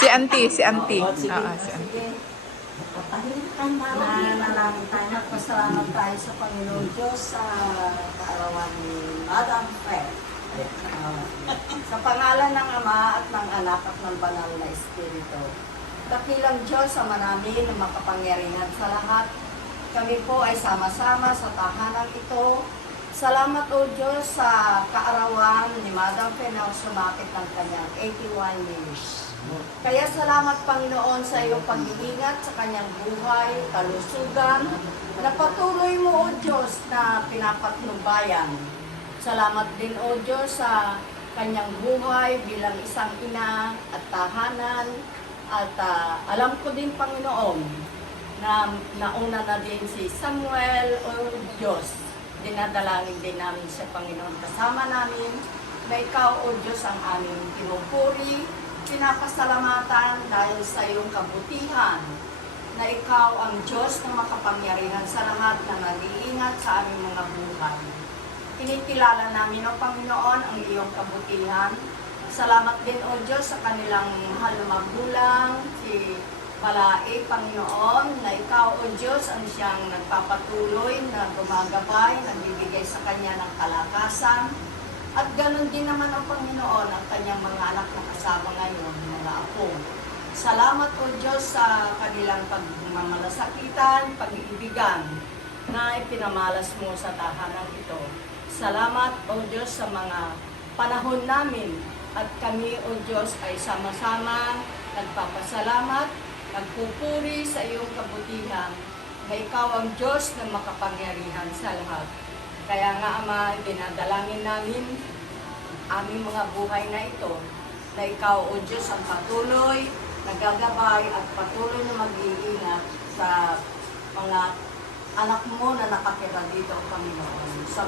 Si Auntie, si Auntie. Oo, sige. Oo, si Auntie. Sige. Nanalangin tayo, nagpasalamat tayo sa Panginoon Diyos sa kaarawan ni Madam Fred. Sa pangalan ng Ama at ng Anak at ng Banal na Espiritu. Dakilang Diyos sa manami na makapangyarihan sa lahat. Kami po ay sama-sama sa tahanang ito. Salamat o Diyos sa kaarawan ni Madam Fred na sumakit ng kanyang 81 years. Kaya salamat Panginoon sa iyong pag-iingat sa kanyang buhay, kalusugan, na patuloy mo o Diyos na pinapatnubayan. Salamat din o Diyos sa kanyang buhay bilang isang ina at tahanan. At alam ko din Panginoon na nauna na din si Samuel o Diyos. Dinadalangin din namin sa Panginoon kasama namin na ikaw o Diyos ang aming pinupuri. Pinapasalamatan dahil sa iyong kabutihan na ikaw ang Diyos na makapangyarihan sa lahat na nag-iingat sa aming mga buhay. Kinikilala namin o Panginoon ang iyong kabutihan. Salamat din o Diyos sa kanilang mahal na magulang, si Palae, Panginoon, na ikaw o Diyos ang siyang nagpapatuloy na gumagabay, nagbibigay sa kanya ng kalakasan. At ganun din naman ang Panginoon ang kanyang mga anak na kasama ngayon, mga apo. Salamat o Diyos sa kanilang pagmamalasakitan, pag-iibigan na ipinamalas mo sa tahanan ito. Salamat o Diyos sa mga panahon namin at kami o Diyos ay sama-sama nagpapasalamat, nagpupuri sa iyong kabutihan na ikaw ang Diyos na makapangyarihan sa lahat. Kaya nga Ama, dinadalangin namin aming mga buhay na ito, na ikaw o Diyos ang patuloy, nagagabay at patuloy na mag-iingat sa mga anak mo na nakatira dito, Panginoon. Sa